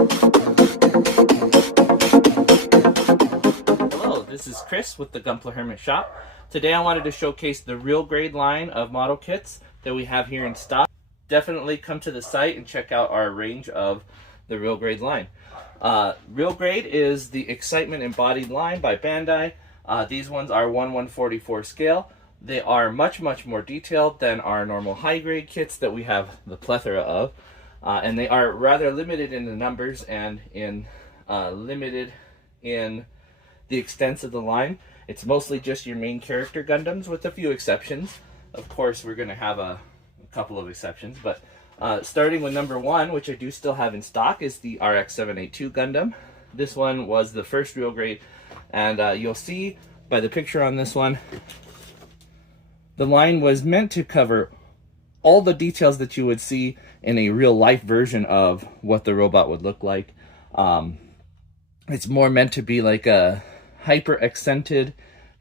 Hello, this is Chris with the Gunpla Hermit Shop. Today I wanted to showcase the real grade line of model kits that we have here in stock. Definitely come to the site and check out our range of the real grade line. Real grade is the Excitement embodied line by Bandai. These ones are 1/144 scale. They are much more detailed than our normal high grade kits that we have the plethora of. And they are rather limited in the numbers and limited in the extents of the line. It's mostly just your main character Gundams with a few exceptions. Of course, we're going to have a couple of exceptions, but starting with number 1, which I do still have in stock, is the RX-782 Gundam. This one was the first real grade, and you'll see by the picture on this one, the line was meant to cover all the details that you would see in a real life version of what the robot would look like. It's more meant to be like a hyper accented,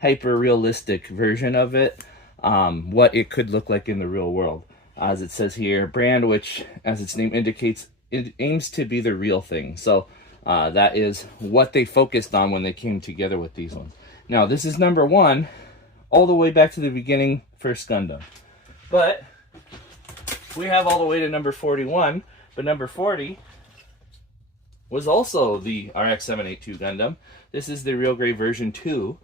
hyper realistic version of it, what it could look like in the real world. As it says here, brand, which as its name indicates, it aims to be the real thing. So that is what they focused on when they came together with these ones. Now this is number 1, all the way back to the beginning, first Gundam. But we have all the way to number 41, but number 40 was also the RX-782 Gundam. This is the real grade version 2.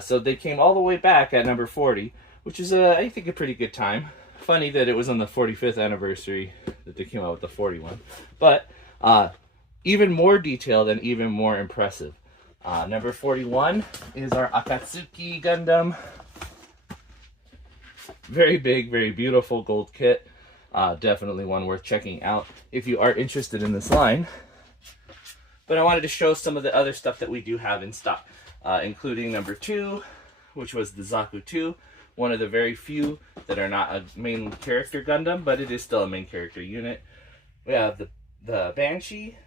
So they came all the way back at number 40, which is, I think, a pretty good time. Funny that it was on the 45th anniversary that they came out with the 41. But even more detailed and even more impressive. Number 41 is our Akatsuki Gundam. Very big, very beautiful gold kit. Definitely one worth checking out if you are interested in this line. But I wanted to show some of the other stuff that we do have in stock, including number 2, which was the Zaku 2, one of the very few that are not a main character Gundam, but it is still a main character unit. We have the Banshee,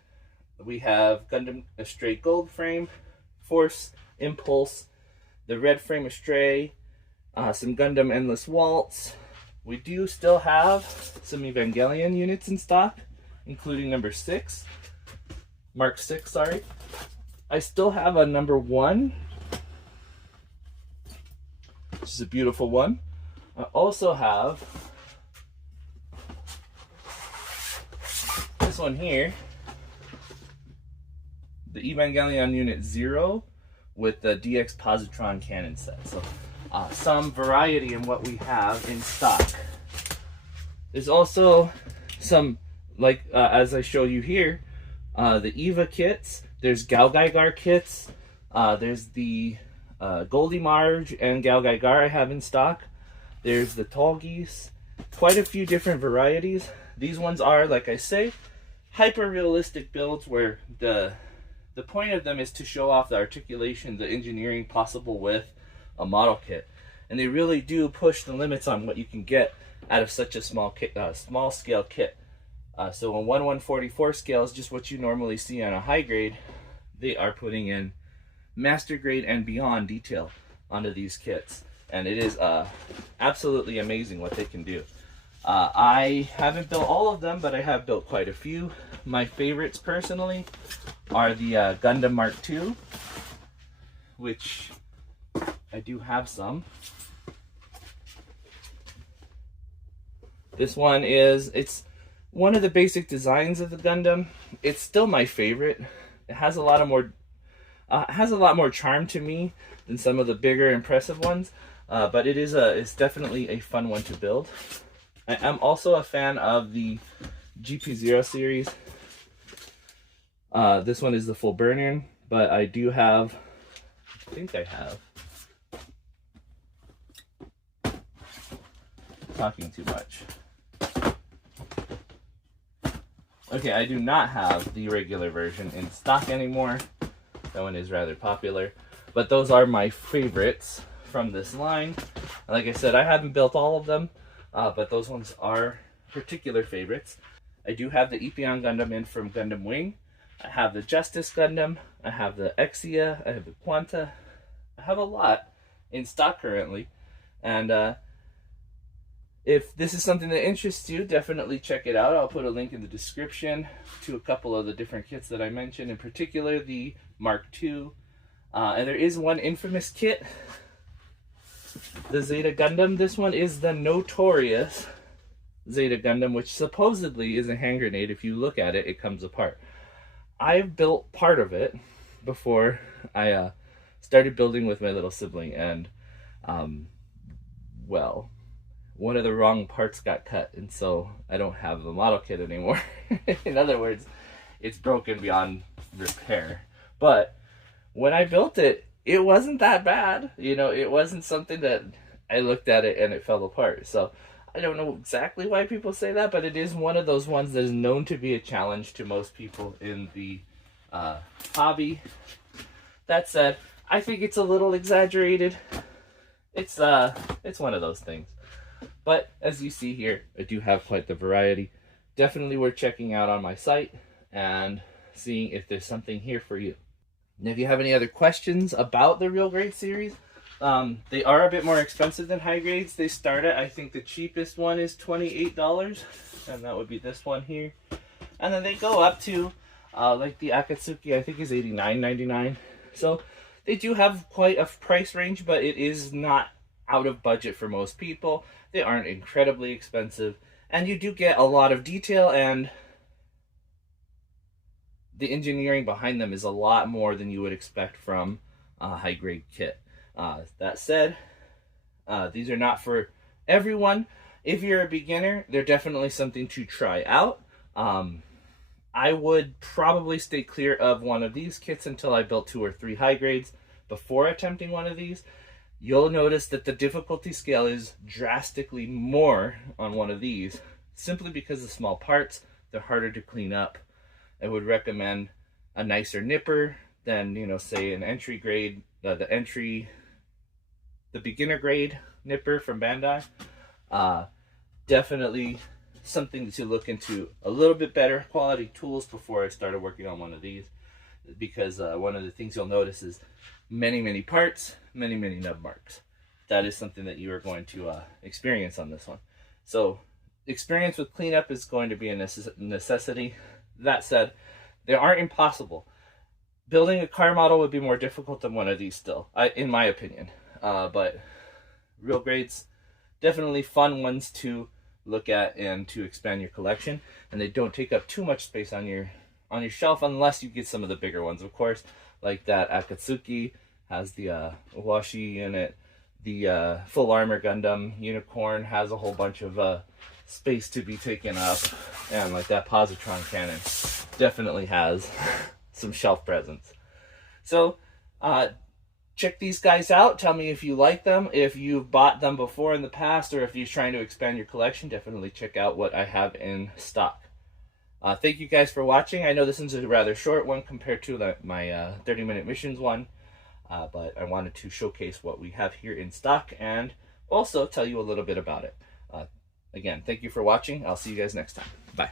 we have Gundam Astray Gold Frame, Force, Impulse, the Red Frame Astray, some Gundam Endless Waltz. We do still have some Evangelion units in stock, including number 6. Mark 6, sorry. I still have a number 1, which is a beautiful one. I also have this one here, the Evangelion Unit 0 with the DX Positron cannon set. So some variety in what we have in stock. There's also some, like as I show you here, the Eva kits. There's Galgaigar kits. There's the Goldie Marge and Galgaigar I have in stock. There's the Tallgeese. Quite a few different varieties. These ones are, like I say, hyper realistic builds where the point of them is to show off the articulation, the engineering possible with a model kit. And they really do push the limits on what you can get out of such a small scale kit. So on 1/144 scale is just what you normally see on a high grade. They are putting in master grade and beyond detail onto these kits. And it is absolutely amazing what they can do. I haven't built all of them, but I have built quite a few. My favorites personally are the Gundam Mark II, which I do have some. This one it's one of the basic designs of the Gundam. It's still my favorite. It has a lot more charm to me than some of the bigger, impressive ones. But it's definitely a fun one to build. I am also a fan of the GP0 series. This one is the full burn-in, but I do have, I think I have, talking too much. Okay, I do not have the regular version in stock anymore. That one is rather popular. But those are my favorites from this line. Like I said, I haven't built all of them, but those ones are particular favorites. I do have the Epion Gundam in from Gundam Wing. I have the Justice Gundam. I have the Exia. I have the Quanta. I have a lot in stock currently. And If this is something that interests you, definitely check it out. I'll put a link in the description to a couple of the different kits that I mentioned, in particular the Mark II. And there is one infamous kit, the Zeta Gundam. This one is the notorious Zeta Gundam, which supposedly is a hand grenade. If you look at it, it comes apart. I've built part of it before I started building with my little sibling, and well, one of the wrong parts got cut, and so I don't have the model kit anymore. In other words, it's broken beyond repair. But when I built it, it wasn't that bad. You know, it wasn't something that I looked at it and it fell apart. So I don't know exactly why people say that, but it is one of those ones that is known to be a challenge to most people in the hobby. That said, I think it's a little exaggerated. It's one of those things. But as you see here, I do have quite the variety. Definitely worth checking out on my site and seeing if there's something here for you. And if you have any other questions about the Real Grade series, they are a bit more expensive than high grades. They start at, I think the cheapest one is $28, and that would be this one here. And then they go up to, like the Akatsuki, I think is $89.99. So they do have quite a price range, but it is not out of budget for most people. They aren't incredibly expensive, and you do get a lot of detail, and the engineering behind them is a lot more than you would expect from a high grade kit. That said, these are not for everyone. If you're a beginner, they're definitely something to try out. I would probably stay clear of one of these kits until I built 2 or 3 high grades before attempting one of these. You'll notice that the difficulty scale is drastically more on one of these, simply because of small parts. They're harder to clean up. I would recommend a nicer nipper than, you know, say an entry grade, the beginner grade nipper from Bandai. Definitely something to look into a little bit better quality tools before I started working on one of these, because one of the things you'll notice is many parts, many nub marks. That is something that you are going to experience on this one. So experience with cleanup is going to be a necessity. That said, they aren't impossible. Building a car model would be more difficult than one of these still, in my opinion. But Real Grades, definitely fun ones to look at and to expand your collection. And they don't take up too much space on your shelf, unless you get some of the bigger ones, of course. Like that Akatsuki has the Washi in it. The Full Armor Gundam Unicorn has a whole bunch of space to be taken up, and like that Positron cannon definitely has some shelf presence. So check these guys out. Tell me if you like them, if you've bought them before in the past, or if you're trying to expand your collection. Definitely check out what I have in stock. Thank you guys for watching. I know this is a rather short one compared to my 30-minute missions one, but I wanted to showcase what we have here in stock and also tell you a little bit about it. Again, thank you for watching. I'll see you guys next time. Bye.